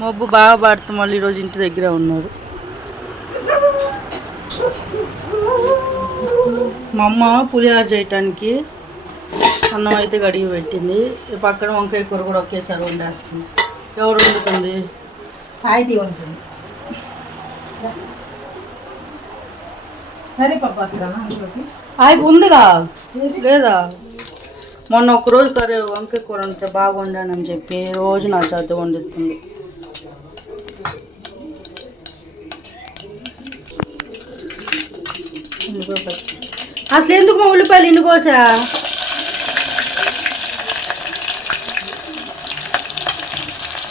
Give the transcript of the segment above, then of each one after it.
మబ్బు బాగా పడుతుంది మళ్ళీ ఈరోజు ఇంటి దగ్గర ఉన్నారు. మా అమ్మ పులిహార చేయటానికి అన్నం అయితే గడిగి పెట్టింది. ఈ పక్కన వంకాయ కూర కూడా ఒకేసారి వండేస్తుంది. ఎవరు వండుతుంది? సాయిది ఉంటుంది సరే పప్పు అందులోకి ఆయన ఉందిగా? లేదా? మొన్న ఒక రోజు కర్రీ వంకాయ కూర ఉంటే బాగా వండానని చెప్పి రోజు నా చేత వండుతుంది. అసలు ఎందుకు మా ఉల్లిపాయలు ఎండుకోసా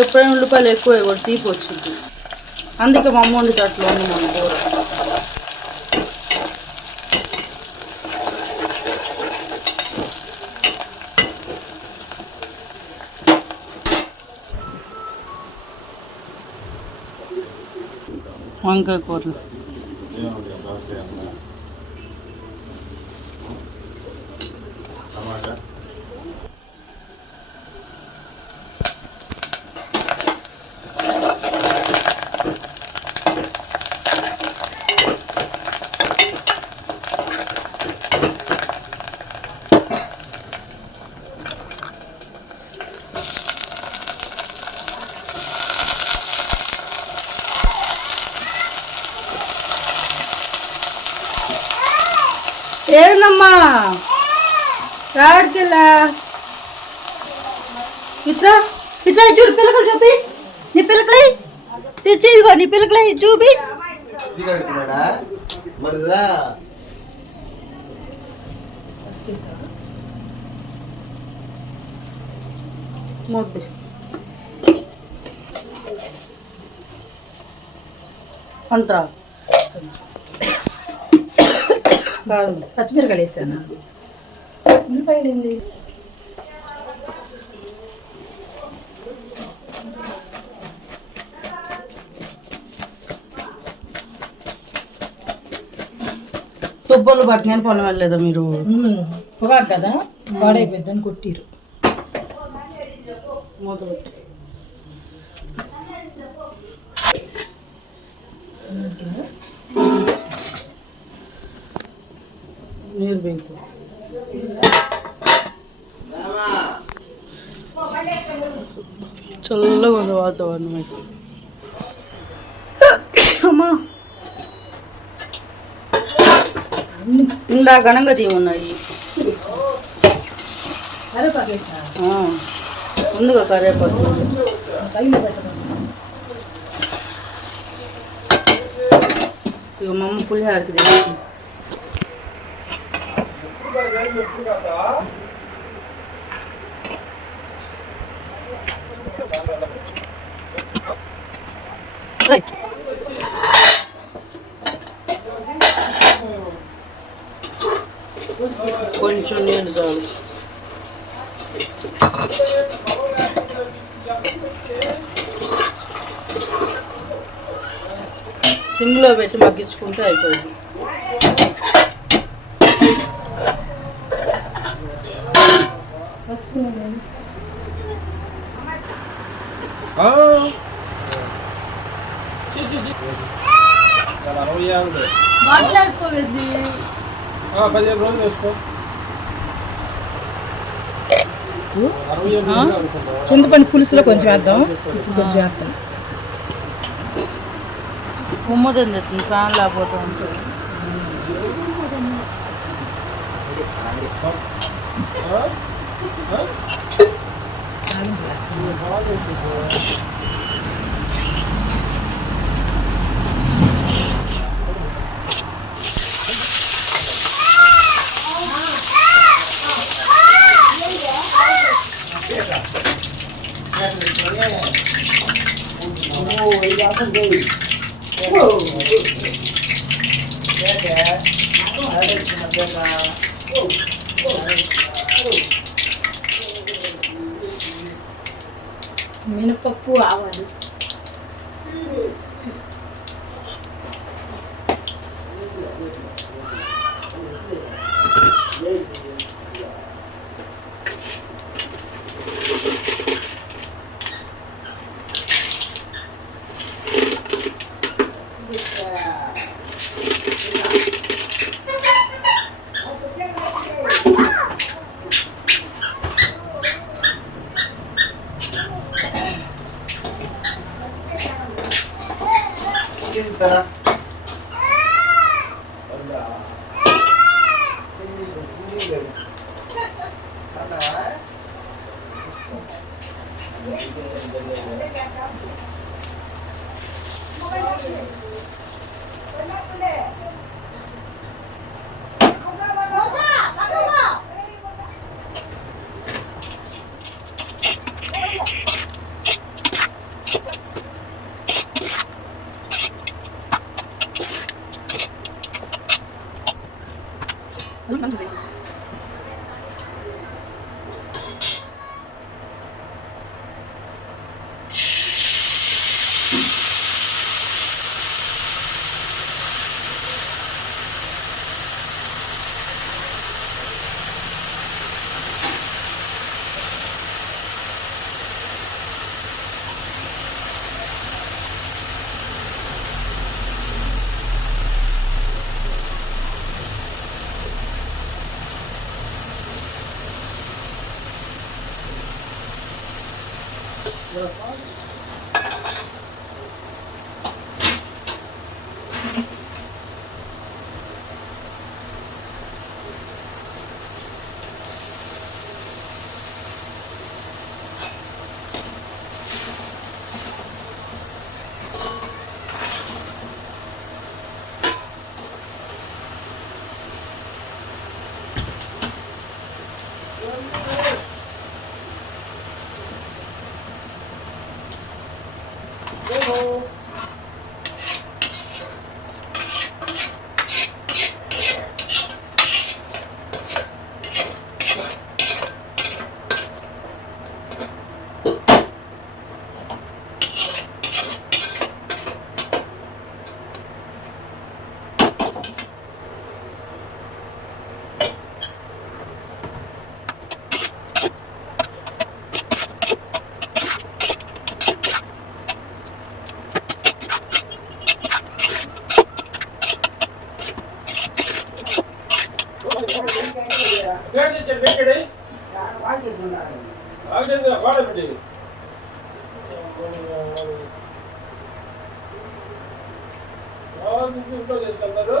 ఎప్పుడైనా ఉల్లిపాయలు ఎక్కువ కూడా తీపి వచ్చింది. అందుకే మా అమ్మ వండితే అట్లా ఉంది మన కూర. వంకాయ కూరలు రాడికెళ్ళా ఇట్లా ఇట్లా చూడు పిల్లకలు చూపి. నీ పిల్లకలే. తెచ్చి ఇదిగో నీ పిల్లకలే చూపి. ముద్దు. అంతరా కాదు. పచ్చిమిరకాయలు వేసాను. ఉల్లిపాయలు ఏంది తుబ్బలు పట్టిన పొలం వెళ్ళలేదా మీరు? పొగాకు కదా పాడైపోద్దని కొట్టిరు. మూత పెట్టి. చల్లగా ఉంది వాతావరణం అయితే అమ్మా ఇందా ఘనంగా ఉన్నాయి కరేపాకు వేసా ఆ, ఉందిగా కరేపాకు పైన పెట్టడం ఇక మా అమ్మ పులిహారకి కొంచెం నీళ్ళు చాలు సిమ్లో పెట్టి మగ్గించుకుంటే అయిపోయింది. పసుపు పదిహేను రోజులు వేసుకో. చింతపండు పులుసులో కొంచెం వేద్దాం. కొంచెం వేస్తాం ఉమ్మదండి ఫ్యాన్ లేకపోతే ఉంటుంది. మినపప్పు ఆవాలు Выросла? చేస్తున్నారు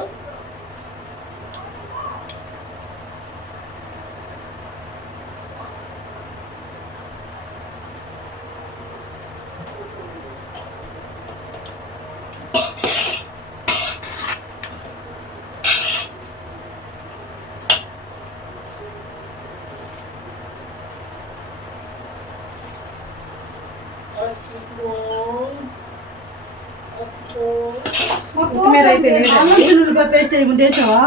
కొత్తిమీర అయితే లేదా పేస్ట్ ఏమి వేసావా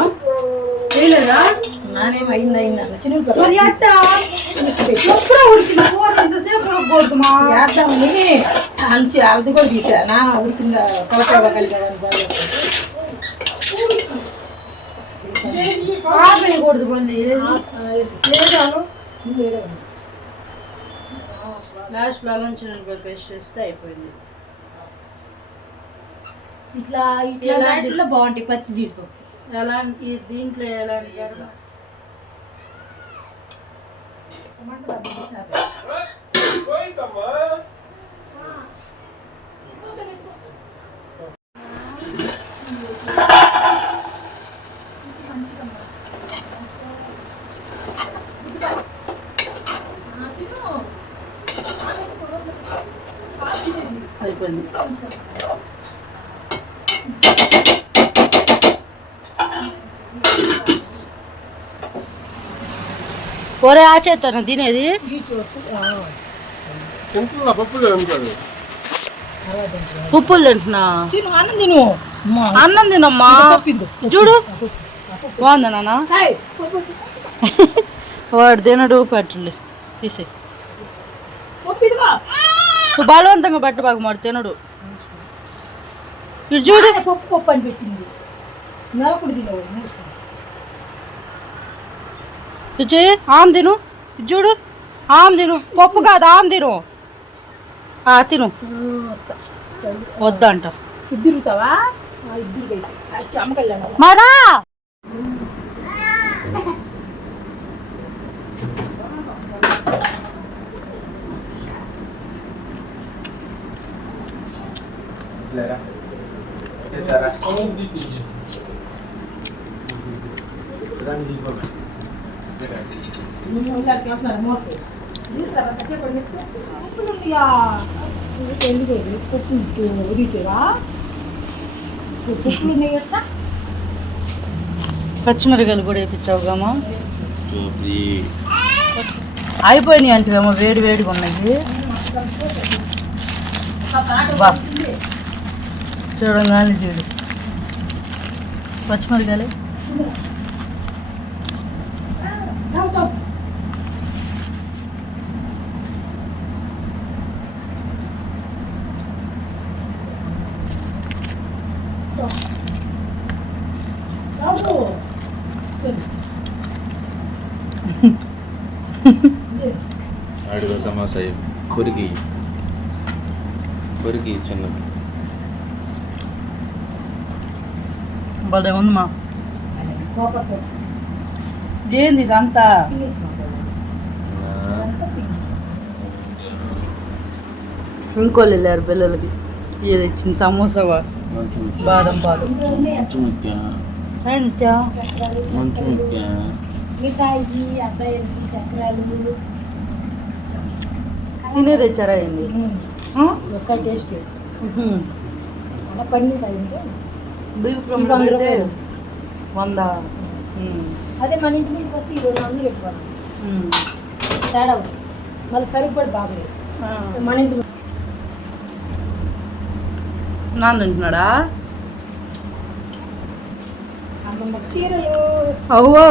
వేయలేదా నానేం అయింది అయింది చిన్న మరి అట్ట ఎప్పుడో ఉడికింది కూర ఇంతసేపు ఉడకకూడదుమా? వేద్దామని అంచి అది కూడా తీసా. నా ఉడికింద? కోట కలిపేదాన్ని ఆపేయకూడదు లాస్ట్లో అల్లం చిన్నపాయ పేస్ట్ చేస్తే అయిపోయింది. ఇట్లా ఇట్లా దాంట్లో బాగుంటాయి పచ్చి జీడిపప్పు. ఎలాంటి దీంట్లో ఎలాంటి పోయిందమ్మా అయిపోయింది ఒరే ఆచేస్తాను తినేది? పప్పులు తింటున్నా? తిను అన్నం తిను. అమ్మా. అన్నం తినమ్మా. చూడు. బాగుందా నాన్న. వాడు తినడు పెట్టలే. తీసే బలవంతంగా పెట్టబాకు మరి తినడు. ఇటు చూడు. పప్పు పప్పు అని పెట్టింది. ఇచ్చి ఆమ్ తిను. చూడు ఆమ్ తిను. పప్పు కాదు ఆమ్ తిను. ఆ తిను. వద్దంట. మరా! ఉన్నాయి పచ్చిమిరకాయలు కూడా వేయించావుగామా అయిపోయినాయి అంటేమో వేడి వేడిగా ఉన్నాయి. చూడంగానే చూడు. పచ్చిమిరకాయలు. అడుగు సమోసా కొరికి కొరికి చిన్న భలే ఉంది మా ఏంది ఇదంతా? ఇంకోళ్ళు వెళ్ళారు పిల్లలకి. ఏది ఇచ్చింది సమోసా బాదం పాలు. తినే తెచ్చారా ఏంది? ఒక్క టేస్ట్ చేసి. అలా వంద. అదే మన ఇంటి మీదకి వస్తే ఈ రెండు వందలు పెట్టుకోవాలి ఉమ్. తేడా మళ్ళీ సరిపడి బాగలేదు. మన ఇంటి నాన్న తింటున్నాడా చీరలు అవ్వో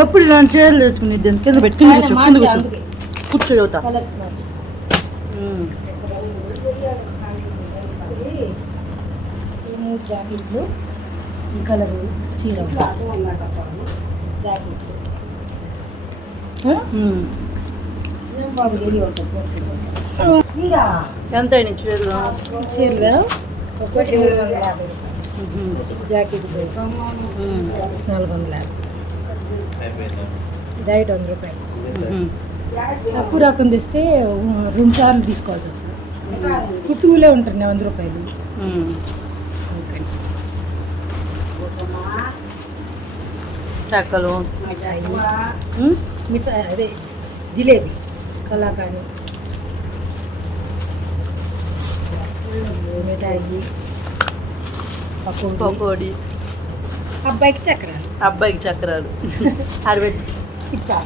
ఎప్పుడు దాని చీరలు తెచ్చుకుని కింద పెట్టి కింద కూర్చో కింద చదువుతా మూడు జాకెట్లు ఈ కలర్ చీర. ఎంత చీరలు? చీరలు? ఒకటి. జాకెట్. నాలుగు వందల యాభై. జాకెట్ వంద రూపాయలు. తప్పు రకం తెస్తే రెండు సార్లు తీసుకోవాల్సి వస్తుంది. కుట్టుకులే ఉంటుంది వంద రూపాయలు. మిఠాయి. అదే జిలేబీ కలాకాని మిఠాయి పకోడీ. పకోడీ. అబ్బాయికి చక్ర అబ్బాయికి చక్రాలు. చిక్కా.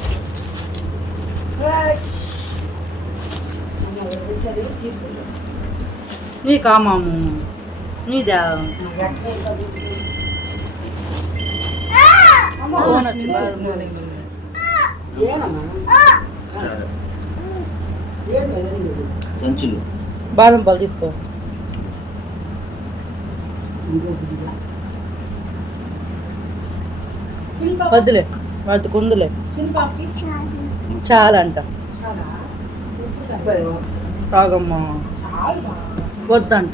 నీ కామాము నీదా? సంచులు. బాదం పాలు తీసుకో. వద్దులే వాటి కుందులే. చాలా? అంట తాగమ్మా వద్దంట.